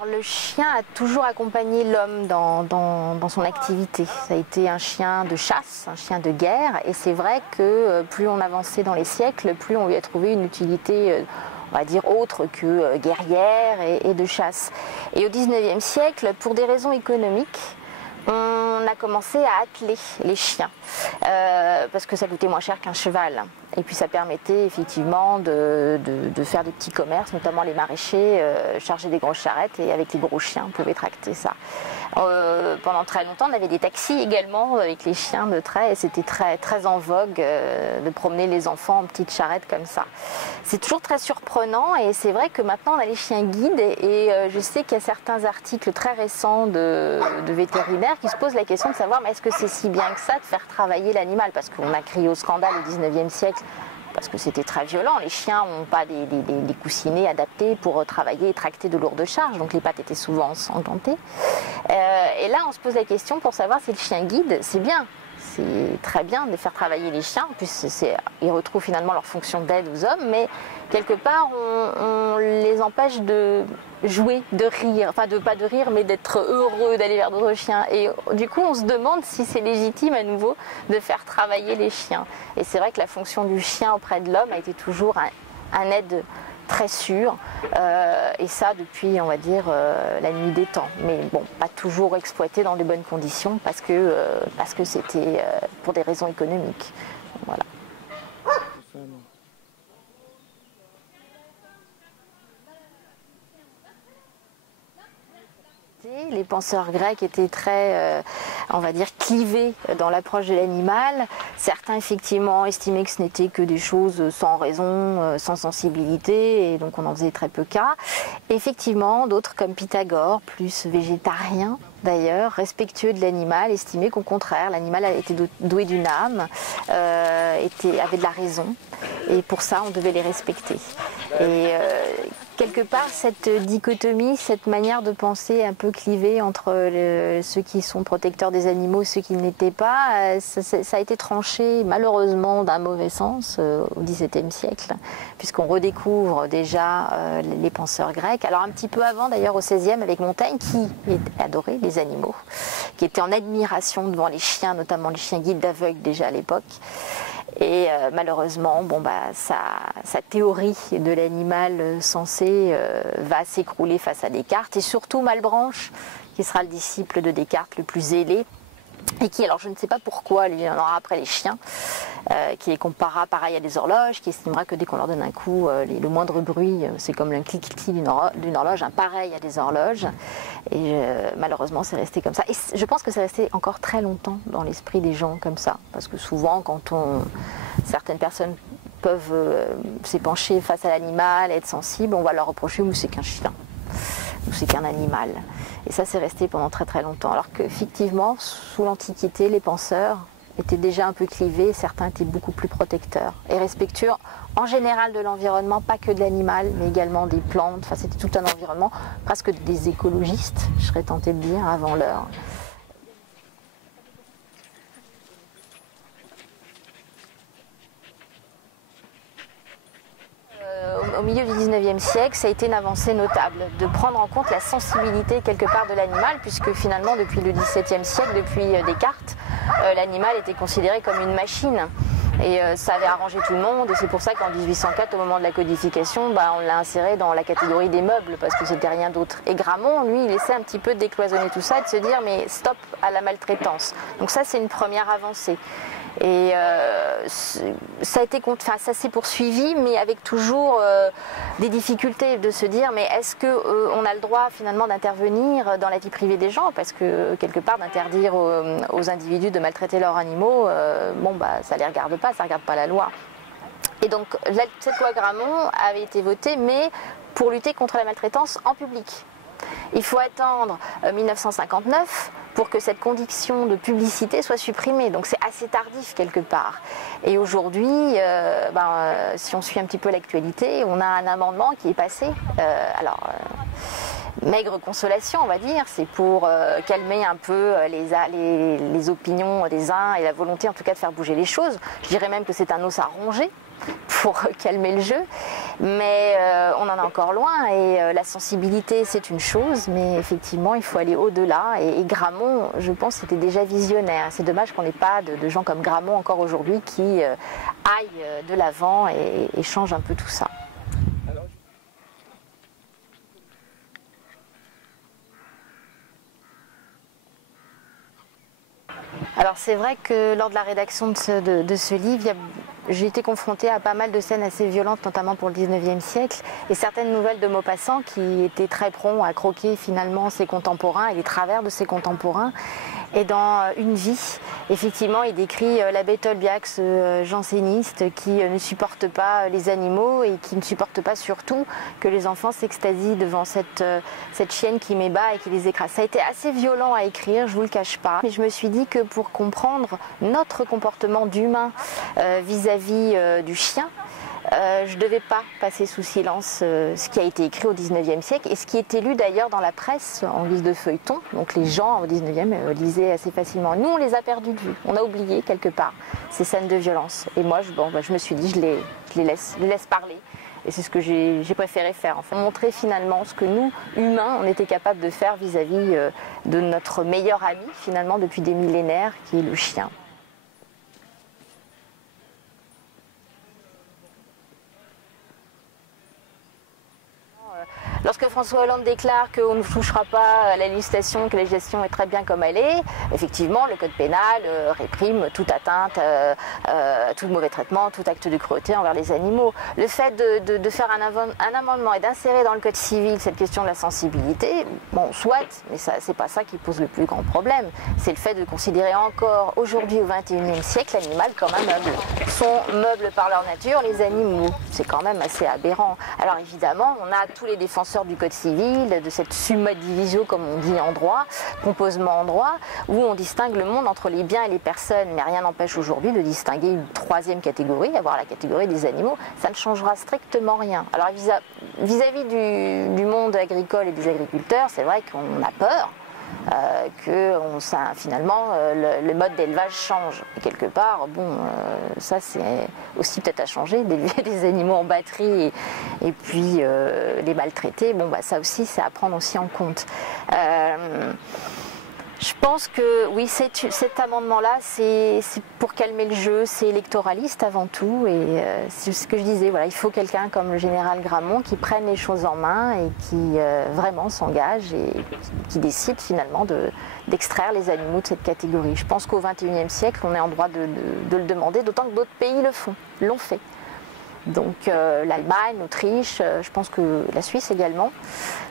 Alors le chien a toujours accompagné l'homme dans son activité. Ça a été un chien de chasse, un chien de guerre, et c'est vrai que plus on avançait dans les siècles, plus on lui a trouvé une utilité, on va dire, autre que guerrière et de chasse. Et au XIXe siècle, pour des raisons économiques, on a commencé à atteler les chiens, parce que ça coûtait moins cher qu'un cheval. Et puis ça permettait effectivement de faire des petits commerces, notamment les maraîchers chargeaient des grosses charrettes et avec les gros chiens on pouvait tracter ça. Pendant très longtemps on avait des taxis également avec les chiens de trait et c'était très en vogue de promener les enfants en petites charrettes comme ça. C'est toujours très surprenant et c'est vrai que maintenant on a les chiens guides et je sais qu'il y a certains articles très récents de vétérinaires qui se posent la question de savoir mais est-ce que c'est si bien que ça de faire travailler l'animal, parce qu'on a crié au scandale au XIXe siècle parce que c'était très violent. Les chiens n'ont pas des coussinets adaptés pour travailler et tracter de lourdes charges, donc les pattes étaient souvent ensanglantées. Et là, on se pose la question pour savoir si le chien guide, c'est bien. C'est très bien de faire travailler les chiens, en plus ils retrouvent finalement leur fonction d'aide aux hommes, mais quelque part on les empêche de jouer, de rire, enfin pas de rire, mais d'être heureux d'aller vers d'autres chiens. Et du coup on se demande si c'est légitime à nouveau de faire travailler les chiens. Et c'est vrai que la fonction du chien auprès de l'homme a été toujours un aide très sûr, et ça depuis, on va dire, la nuit des temps. Mais bon, pas toujours exploité dans de bonnes conditions parce que c'était pour des raisons économiques. Voilà. Les penseurs grecs étaient très, on va dire, clivés dans l'approche de l'animal. Certains, effectivement, estimaient que ce n'était que des choses sans raison, sans sensibilité, et donc on en faisait très peu cas. Effectivement, d'autres, comme Pythagore, plus végétarien d'ailleurs, respectueux de l'animal, estimaient qu'au contraire, l'animal était doué d'une âme, avait de la raison, et pour ça, on devait les respecter. Et quelque part, cette dichotomie, cette manière de penser un peu clivée entre ceux qui sont protecteurs des animaux et ceux qui ne l'étaient pas, ça a été tranché malheureusement d'un mauvais sens au XVIIe siècle, puisqu'on redécouvre déjà les penseurs grecs. Alors un petit peu avant d'ailleurs au XVIe avec Montaigne, qui adorait les animaux, qui était en admiration devant les chiens, notamment les chiens guides d'aveugles déjà à l'époque. Et malheureusement, sa théorie de l'animal sensé va s'écrouler face à Descartes, et surtout Malebranche, qui sera le disciple de Descartes le plus zélé, et qui, alors je ne sais pas pourquoi, lui, il en aura après les chiens, qui les comparera pareil à des horloges, qui estimera que dès qu'on leur donne un coup, le moindre bruit, c'est comme le clic-clic d'une horloge, pareil à des horloges. Et malheureusement, c'est resté comme ça. Et je pense que c'est resté encore très longtemps dans l'esprit des gens comme ça, parce que souvent, certaines personnes peuvent s'épancher face à l'animal, être sensibles, on va leur reprocher ou c'est qu'un chien, ou c'est qu'un animal. Et ça, c'est resté pendant très très longtemps. Alors qu'effectivement, sous l'Antiquité, les penseurs étaient déjà un peu clivés, certains étaient beaucoup plus protecteurs et respectueux en général de l'environnement, pas que de l'animal, mais également des plantes. Enfin, c'était tout un environnement, presque des écologistes, je serais tentée de dire, avant l'heure. Au milieu du XIXe siècle, ça a été une avancée notable de prendre en compte la sensibilité quelque part de l'animal, puisque finalement depuis le XVIIe siècle, depuis Descartes, l'animal était considéré comme une machine. Et ça avait arrangé tout le monde, et c'est pour ça qu'en 1804, au moment de la codification, on l'a inséré dans la catégorie des meubles, parce que c'était rien d'autre. Et Gramont, lui, il essaie un petit peu de décloisonner tout ça, et de se dire, mais stop à la maltraitance. Donc ça, c'est une première avancée. Et ça s'est poursuivi, mais avec toujours des difficultés de se dire, mais est-ce qu'on a le droit finalement d'intervenir dans la vie privée des gens, parce que quelque part d'interdire aux individus de maltraiter leurs animaux, ça les regarde pas, ça regarde pas la loi. Et donc cette loi Gramont avait été votée, mais pour lutter contre la maltraitance en public. Il faut attendre 1959 pour que cette condition de publicité soit supprimée. Donc c'est assez tardif quelque part. Et aujourd'hui, si on suit un petit peu l'actualité, on a un amendement qui est passé. Maigre consolation, on va dire, c'est pour calmer un peu les opinions des uns et la volonté en tout cas de faire bouger les choses. Je dirais même que c'est un os à ronger. pour calmer le jeu. Mais on en est encore loin et la sensibilité c'est une chose, mais effectivement il faut aller au-delà et Grammont, je pense, était déjà visionnaire. C'est dommage qu'on n'ait pas de gens comme Grammont encore aujourd'hui qui aillent de l'avant et changent un peu tout ça. Alors c'est vrai que lors de la rédaction de ce livre, j'ai été confrontée à pas mal de scènes assez violentes, notamment pour le 19e siècle, et certaines nouvelles de Maupassant qui étaient très prompts à croquer finalement ses contemporains et les travers de ses contemporains. Et dans Une vie, effectivement, il décrit l'abbé Tolbiac, janséniste, qui ne supporte pas les animaux et qui ne supporte pas surtout que les enfants s'extasient devant cette chienne qui met bas et qui les écrase. Ça a été assez violent à écrire, je vous le cache pas. Mais je me suis dit que pour comprendre notre comportement d'humain vis-à-vis du chien, je ne devais pas passer sous silence ce qui a été écrit au 19e siècle et ce qui était lu d'ailleurs dans la presse en guise de feuilleton. Donc les gens au 19e lisaient assez facilement. Nous, on les a perdus de vue. On a oublié quelque part ces scènes de violence. Et moi, je me suis dit, je les laisse parler. Et c'est ce que j'ai préféré faire. Enfin, montrer finalement ce que nous, humains, on était capables de faire vis-à-vis de notre meilleur ami, finalement, depuis des millénaires, qui est le chien. Lorsque François Hollande déclare qu'on ne touchera pas à la législation, que la législation est très bien comme elle est, effectivement, le code pénal réprime toute atteinte, tout mauvais traitement, tout acte de cruauté envers les animaux. Le fait de faire un amendement et d'insérer dans le code civil cette question de la sensibilité, bon, soit, mais c'est pas ça qui pose le plus grand problème. C'est le fait de considérer encore aujourd'hui au XXIe siècle l'animal comme un meuble. Sont meubles par leur nature les animaux. C'est quand même assez aberrant. Alors évidemment, on a tous les défenseurs du code civil, de cette summa divisio comme on dit en droit, composement en droit, où on distingue le monde entre les biens et les personnes, mais rien n'empêche aujourd'hui de distinguer une troisième catégorie, avoir la catégorie des animaux, ça ne changera strictement rien. Alors vis-à-vis du monde agricole et des agriculteurs, c'est vrai qu'on a peur que finalement le mode d'élevage change. Et quelque part, bon, ça c'est aussi peut-être à changer, d'élever des animaux en batterie et puis les maltraiter, bon, bah, ça aussi c'est à prendre aussi en compte. Je pense que oui, cet amendement-là, c'est pour calmer le jeu, c'est électoraliste avant tout. Et c'est ce que je disais, voilà, il faut quelqu'un comme le général Grammont qui prenne les choses en main et qui vraiment s'engage et qui décide finalement d'extraire les animaux de cette catégorie. Je pense qu'au XXIe siècle, on est en droit de le demander, d'autant que d'autres pays l'ont fait. Donc l'Allemagne, l'Autriche, je pense que la Suisse également.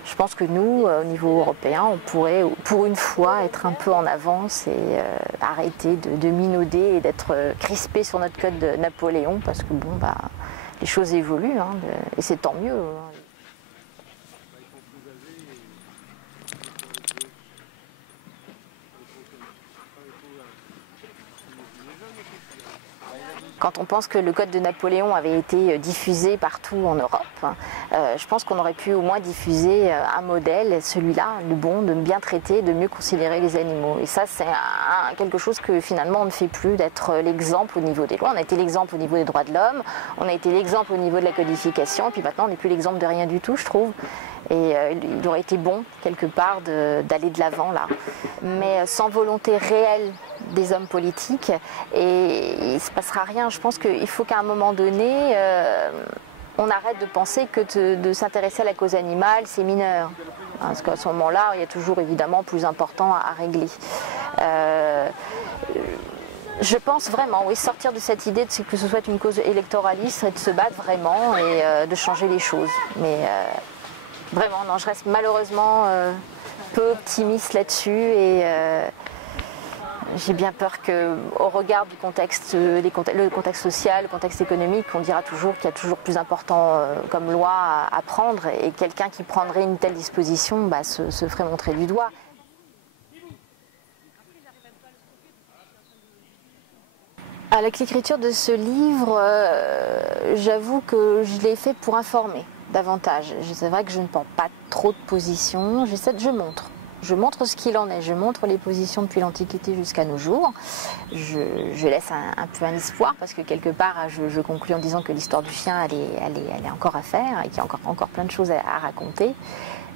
Je pense que nous, au niveau européen, on pourrait pour une fois être un peu en avance et arrêter de minauder et d'être crispé sur notre code de Napoléon parce que bon, bah, les choses évoluent hein, et c'est tant mieux. Quand on pense que le code de Napoléon avait été diffusé partout en Europe, je pense qu'on aurait pu au moins diffuser un modèle, celui-là, le bon, de bien traiter, de mieux considérer les animaux. Et ça, c'est quelque chose que finalement on ne fait plus, d'être l'exemple au niveau des lois. On a été l'exemple au niveau des droits de l'homme, on a été l'exemple au niveau de la codification, et puis maintenant on n'est plus l'exemple de rien du tout, je trouve. Et il aurait été bon, quelque part, d'aller de l'avant là. Mais sans volonté réelle des hommes politiques, et il ne se passera rien. Je pense qu'il faut qu'à un moment donné, on arrête de penser que de s'intéresser à la cause animale, c'est mineur. Parce qu'à ce moment-là, il y a toujours évidemment plus important à régler. Je pense vraiment, oui, sortir de cette idée que ce soit une cause électoraliste, c'est de se battre vraiment et de changer les choses. Mais vraiment, non, je reste malheureusement peu optimiste là-dessus et j'ai bien peur qu'au regard du contexte, le contexte social, le contexte économique, on dira toujours qu'il y a toujours plus important comme loi à prendre et quelqu'un qui prendrait une telle disposition bah, se ferait montrer du doigt. Avec l'écriture de ce livre, j'avoue que je l'ai fait pour informer davantage. C'est vrai que je ne prends pas trop de position, je montre. Je montre ce qu'il en est, je montre les positions depuis l'Antiquité jusqu'à nos jours. Je laisse un peu un espoir parce que quelque part, je conclus en disant que l'histoire du chien, elle est encore à faire et qu'il y a encore plein de choses à raconter.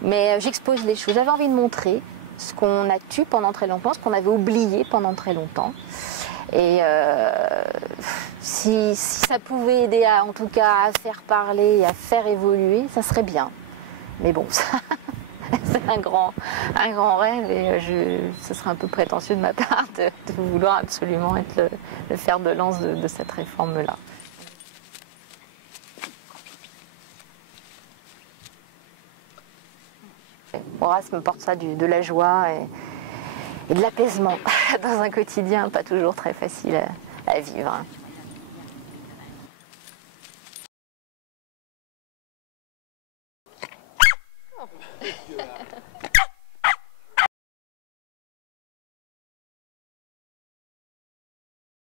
Mais j'expose les choses. J'avais envie de montrer ce qu'on a tué pendant très longtemps, ce qu'on avait oublié pendant très longtemps. Et si ça pouvait aider en tout cas à faire parler et à faire évoluer, ça serait bien. Mais bon, c'est un grand rêve et ce serait un peu prétentieux de ma part de vouloir absolument être le fer de lance de cette réforme-là. Horace me porte ça de la joie et de l'apaisement dans un quotidien pas toujours très facile à vivre.